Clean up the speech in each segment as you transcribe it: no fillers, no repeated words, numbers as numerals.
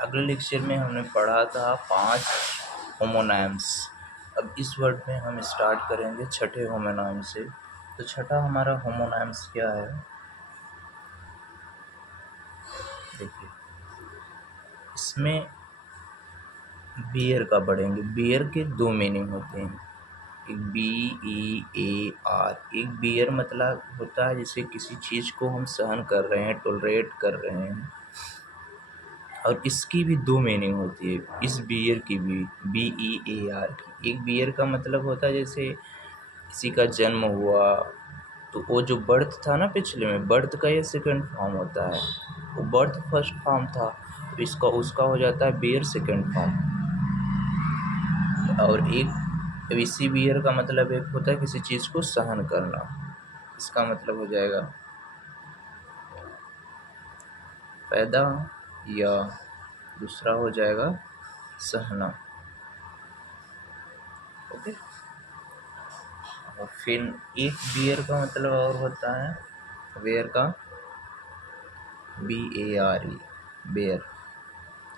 अगले लेक्चर में हमने पढ़ा था 5 होमोनाइम्स। अब इस वर्ड में हम स्टार्ट करेंगे छठे होमोनाइम से। तो छठा हमारा होमोनाइम्स क्या है, देखिए इसमें बियर का पढ़ेंगे। बियर के 2 मीनिंग होते हैं, एक BEAR। एक बियर मतलब होता है जैसे किसी चीज़ को हम सहन कर रहे हैं, टॉलरेट कर रहे हैं। और इसकी भी 2 मीनिंग होती है, इस बियर की भी, BEAR की। एक बियर का मतलब होता है जैसे किसी का जन्म हुआ, तो वो जो बर्थ था ना पिछले में, बर्थ का ये सेकंड फॉर्म होता है। वो बर्थ फर्स्ट फॉर्म था, तो इसका उसका हो जाता है बियर सेकंड फॉर्म। और एक इसी बियर का मतलब एक होता है किसी चीज़ को सहन करना, इसका मतलब हो जाएगा पैदा, या दूसरा हो जाएगा सहना। ओके। और फिर एक बियर का मतलब और होता है वेयर का, BARE, बेयर।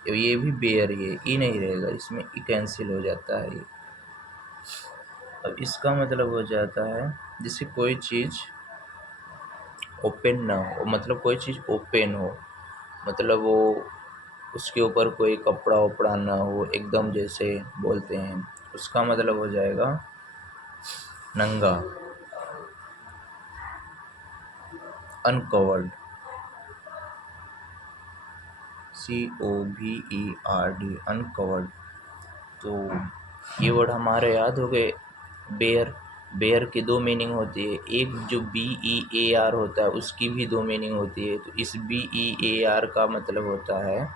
ये भी बेयर, ये ई नहीं रहेगा, इसमें ई कैंसिल हो जाता है ये। अब इसका मतलब हो जाता है जैसे कोई चीज़ ओपन ना हो, मतलब कोई चीज़ ओपन हो, मतलब वो उसके ऊपर कोई कपड़ा वपड़ा ना हो, एकदम जैसे बोलते हैं, उसका मतलब हो जाएगा नंगा, अनकवर्ड, COVERD, अनकवर्ड। तो ये वर्ड हमारे याद हो गए। बेयर, बेयर की 2 मीनिंग होती है। एक जो BEAR होता है उसकी भी 2 मीनिंग होती है। तो इस BEAR का मतलब होता है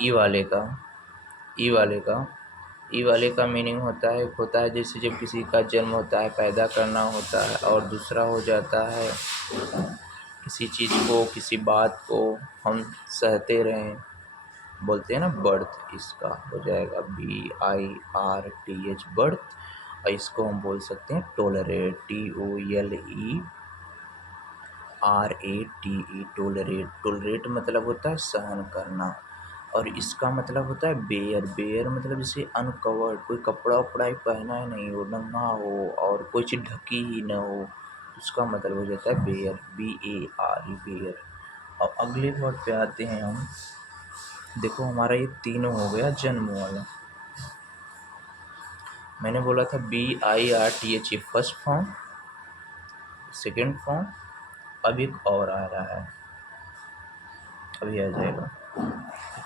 ई वाले का, ई वाले का, ई वाले का मीनिंग होता है, होता है जैसे जब किसी का जन्म होता है, पैदा करना होता है। और दूसरा हो जाता है किसी चीज़ को, किसी बात को हम सहते रहें, बोलते हैं ना बर्थ, इसका हो जाएगा BIRTH, बर्थ। और इसको हम बोल सकते हैं टोलरेट, TOLERATE, टोलरेट। टोलरेट मतलब होता है सहन करना। और इसका मतलब होता है बेयर, बेयर मतलब जैसे अनकवर्ड, कोई कपड़ा वपड़ा ही पहना ही नहीं हो, नंगा हो, और कोई चीज़ ढकी ही ना हो, उसका मतलब हो जाता है बेयर, BARE, बेयर। और अगले वर्ड पे आते हैं हम। देखो हमारा ये तीनों हो गया जन्म वाला। मैंने बोला था BIRTH, first form, second form. अब एक और आ रहा है, अभी आ जाएगा,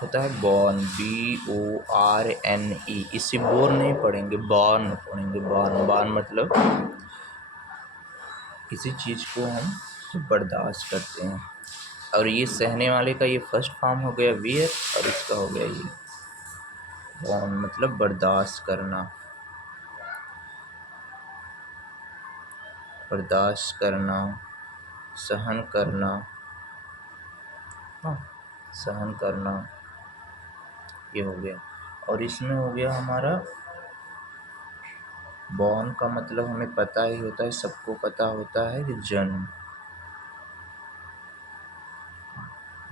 होता है बॉर्न, BORNE। इसे बोर नहीं पढ़ेंगे, बॉर्न पढ़ेंगे। बॉर्न, बॉर्न मतलब किसी चीज़ को हम बर्दाश्त करते हैं। और ये सहने वाले का ये फर्स्ट फॉर्म हो गया वियर, और इसका हो गया ये बॉर्न, मतलब बर्दाश्त करना, बर्दाश्त करना, सहन करना। हाँ, सहन करना, ये हो गया। और इसमें हो गया हमारा बॉर्न का मतलब हमें पता ही होता है, सबको पता होता है कि जन्म,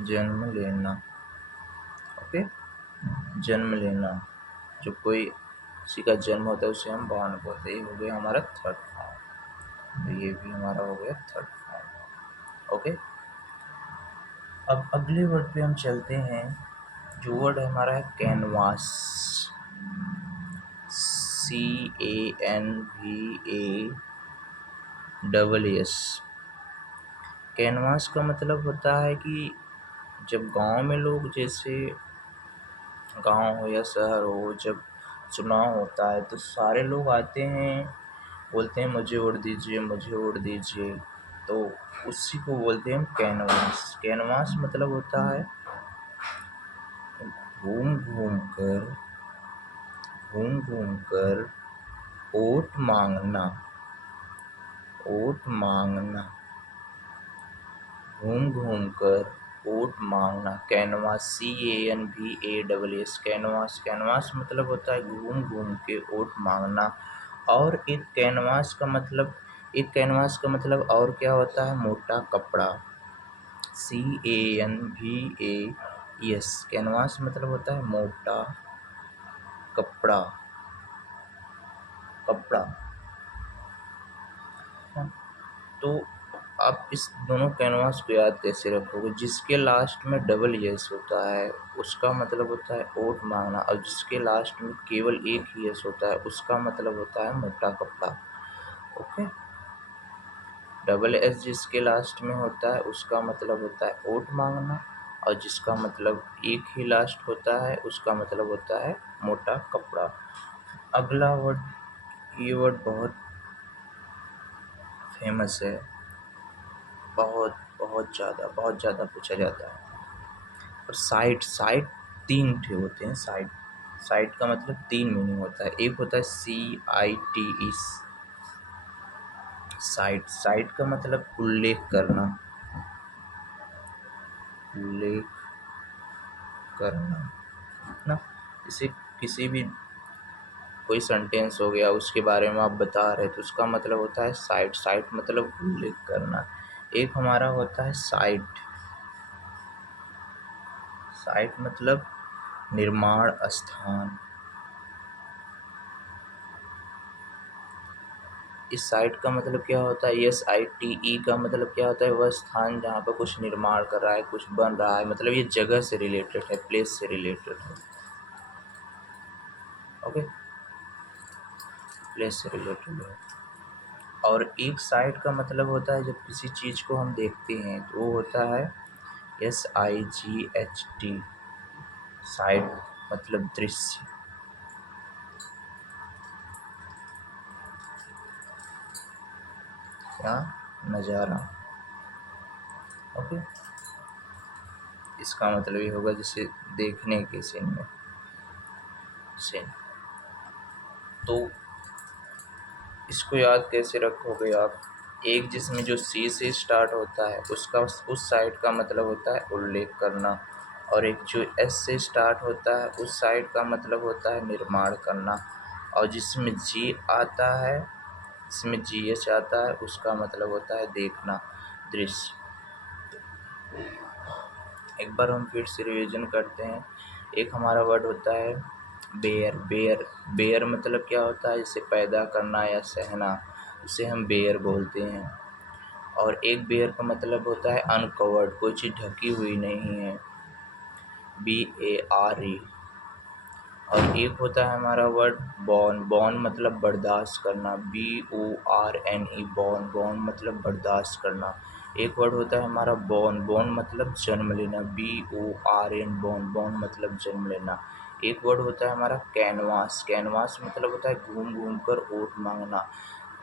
जन्म लेना। ओके, जन्म लेना, जो कोई किसी का जन्म होता है उसे हम बॉर्न बोलते हैं। ये हो गया हमारा थर्ड फॉर्म, तो ये भी हमारा हो गया थर्ड फॉर्म। ओके। अब अगले वर्ड पे हम चलते हैं, जो वर्ड हमारा है कैनवास, CANVASS। कैनवास का मतलब होता है कि जब गांव में लोग, जैसे गांव हो या शहर हो, जब चुनाव होता है तो सारे लोग आते हैं, बोलते हैं मुझे वोट दीजिए, मुझे वोट दीजिए। तो उसी को बोलते हैं हम कैनवास। कैनवास मतलब होता है घूम घूम कर, घूम घूम कर वोट मांगना, वोट मांगना, घूम घूम कर वोट मांगना। Canvas, CANVASS, canvas. कैनवास मतलब होता है घूम घूम के वोट मांगना। और एक कैनवास का मतलब, एक कैनवास का मतलब और क्या होता है, मोटा कपड़ा, CANVAS, यस, कैनवास मतलब होता है मोटा कपड़ा, कपड़ा। हाँ, तो आप इस दोनों कैनवास को याद कैसे रखोगे? जिसके लास्ट में डबल यस होता है उसका मतलब होता है ओट मांगना, और जिसके लास्ट में केवल एक ही यस होता है उसका मतलब होता है मोटा कपड़ा। ओके, डबल एस जिसके लास्ट में होता है उसका मतलब होता है ओट मांगना, और जिसका मतलब एक ही लास्ट होता है उसका मतलब होता है मोटा कपड़ा। अगला वर्ड, ये वर्ड बहुत फेमस है, बहुत ज़्यादा पूछा जाता है। और साइट, साइट तीन ठे होते हैं। साइट, साइट का मतलब तीन मीनिंग होता है। एक होता है CITE, साइट, साइट का मतलब उल्लेख करना, उल्लेख करना ना। जैसे किसी भी कोई सेंटेंस हो गया उसके बारे में आप बता रहे तो उसका मतलब होता है साइट, साइट मतलब उल्लेख करना। एक हमारा होता है साइट, साइट मतलब निर्माण स्थान। इस साइट का मतलब क्या होता है? SITE का मतलब क्या होता है? वह स्थान जहाँ पर कुछ निर्माण कर रहा है, कुछ बन रहा है, मतलब ये जगह से रिलेटेड है, प्लेस से रिलेटेड है। ओके, प्लेस से रिलेटेड है। और एक साइट का मतलब होता है जब किसी चीज़ को हम देखते हैं तो वो होता है SIGHT, साइट मतलब दृश्य या नज़ारा। ओके, इसका मतलब ये होगा जैसे देखने के सीन में, सीन। तो इसको याद कैसे रखोगे आप? एक जिसमें जो सी से स्टार्ट होता है उसका उस साइट का मतलब होता है उल्लेख करना, और एक जो एस से स्टार्ट होता है उस साइट का मतलब होता है निर्माण करना, और जिसमें जी आता है, जिसमें GH आता है उसका मतलब होता है देखना, दृश्य। एक बार हम फिर से रिवीजन करते हैं। एक हमारा वर्ड होता है बेयर, बेयर, बेयर मतलब क्या होता है? जैसे पैदा करना या सहना, उसे हम बेयर बोलते हैं। और एक बेयर का मतलब होता है अनकवर्ड, कोई चीज़ ढकी हुई नहीं है, BARE। और एक होता है हमारा वर्ड बॉर्न, बॉर्न मतलब बर्दाश्त करना, BORNE, बॉर्न, बॉर्न मतलब बर्दाश्त करना। एक वर्ड होता है हमारा बॉर्न, बॉर्न मतलब जन्म लेना, BORN, बॉर्न, बॉर्न मतलब जन्म लेना। एक वर्ड होता है हमारा कैनवास, कैनवास मतलब होता है घूम घूम कर ओट मांगना।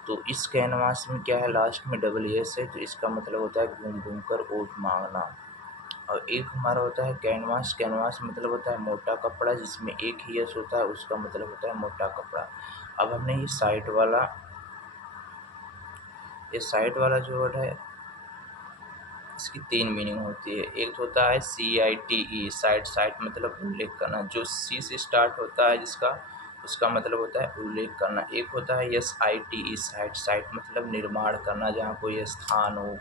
तो इस कैनवास में क्या है? लास्ट में डबल एस है, तो इसका मतलब होता है घूम घूम कर ओट मांगना। और एक हमारा होता है कैनवास, कैनवास मतलब होता है मोटा कपड़ा, जिसमें एक ही यस होता है उसका मतलब होता है मोटा कपड़ा। अब हमने ये साइट वाला जो वर्ड है इसकी तीन मीनिंग होती है। एक होता है CITE, साइट, साइट मतलब उल्लेख करना, जो सी से स्टार्ट होता है जिसका, उसका मतलब होता है उल्लेख करना। एक होता है SITE, साइट, साइट मतलब निर्माण करना, जहाँ कोई स्थान हो,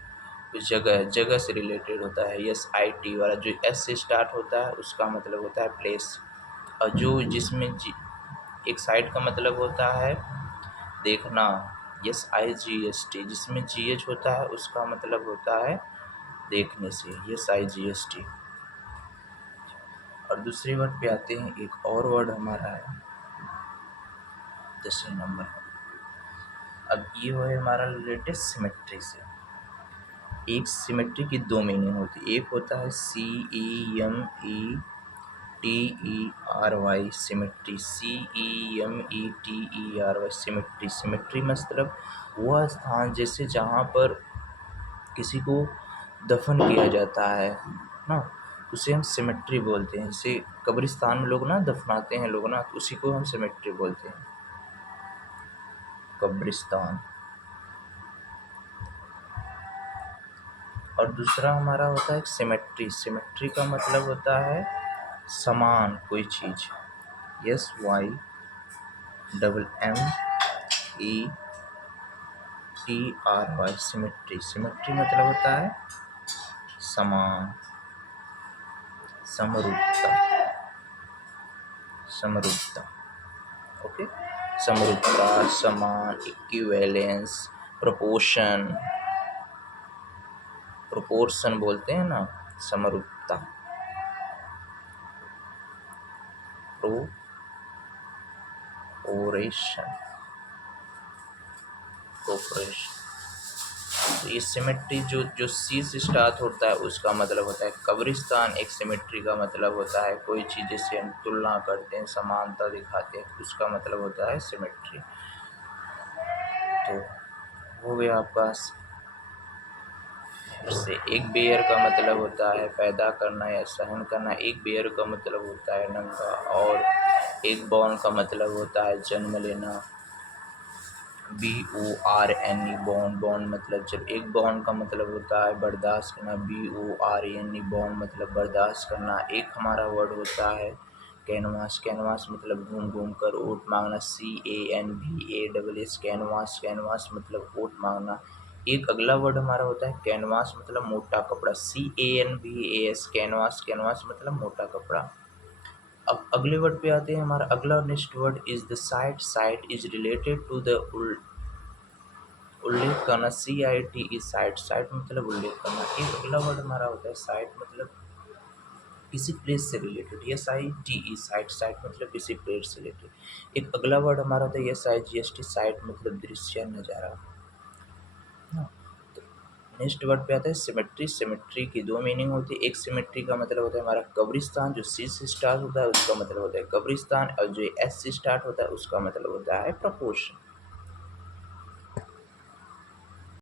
कुछ जगह, जगह से रिलेटेड होता है। SIT वाला जो S से स्टार्ट होता है उसका मतलब होता है प्लेस। और जो जिसमें एक साइट का मतलब होता है देखना, SIGHT, जिसमें GH होता है उसका मतलब होता है देखने से, SIGHT। और दूसरे वर्ड पे आते हैं, एक और वर्ड हमारा है 10 नंबर। अब ये है हमारा रिलेटेड सिमेट्री से। एक सिमेट्री की दो मीनिंग होती है, एक होता है CEMETRY, symmetry, CEMETRY, symmetry. Symmetry मतलब वह स्थान जैसे जहाँ पर किसी को दफन किया जाता है ना, उसे हम सिमेट्री बोलते हैं। जैसे कब्रिस्तान में लोग ना दफनाते हैं लोग ना, तो उसी को हम सिमेट्री बोलते हैं, कब्रिस्तान। और दूसरा हमारा होता है सिमेट्री, सिमेट्री का मतलब होता है समान कोई चीज़, SYMMETRY, सिमेट्री। सिमेट्री मतलब होता है समान, समरूपता, समरूपता, ओके। समरूपता, समान, इक्विवेलेंस, प्रोपोर्शन, प्रोपोर्शन बोलते हैं ना, समरूपता, प्रोपोरेशन, प्रोपोरेशन। तो ये सिमेट्री जो जो सी से स्टार्ट होता है उसका मतलब होता है कब्रिस्तान। एक सिमेट्री का मतलब होता है कोई चीज़ जिससे हम तुलना करते हैं, समानता दिखाते हैं, उसका मतलब होता है सिमेट्री। तो हो गया आपका। से एक बेयर का मतलब होता है पैदा करना या सहन करना, एक बेयर का मतलब होता है नंगा, और एक बॉर्न का मतलब होता है जन्म लेना, BORN, बॉर्न। बॉर्न मतलब जब एक बॉर्न का मतलब होता है बर्दाश्त करना, BORN, बॉर्न मतलब बर्दाश्त करना। एक हमारा वर्ड होता है कैनवास, कैनवास मतलब घूम घूम कर ओट मांगना, CANVASS, कैनवास, कैनवास मतलब ओट मांगना। एक अगला वर्ड हमारा होता है कैनवास मतलब मोटा कपड़ा, CANVAS, कैनवास, कैनवास मतलब मोटा कपड़ा। अब अगले वर्ड पे आते हैं। हमारा अगला next word is the site. Site is related to the उल्लेख करना, CIT इज साइट, साइट मतलब उल्लेख करना। एक अगला वर्ड हमारा होता है साइट मतलब किसी प्लेस से रिलेटेड, SITE, साइट, साइट मतलब किसी प्लेस से रिलेटेड। एक अगला वर्ड हमारा होता है SIGST, साइट मतलब दृश्य, नज़ारा। हाँ, तो नेक्स्ट वर्ड पे आता है सिमेट्री। सिमेट्री की दो मीनिंग होती है। एक सिमेट्री का मतलब होता है हमारा कब्रिस्तान, जो सी से स्टार्ट होता है उसका मतलब होता है कब्रिस्तान, और जो S से स्टार्ट होता है उसका मतलब होता है प्रपोर्शन।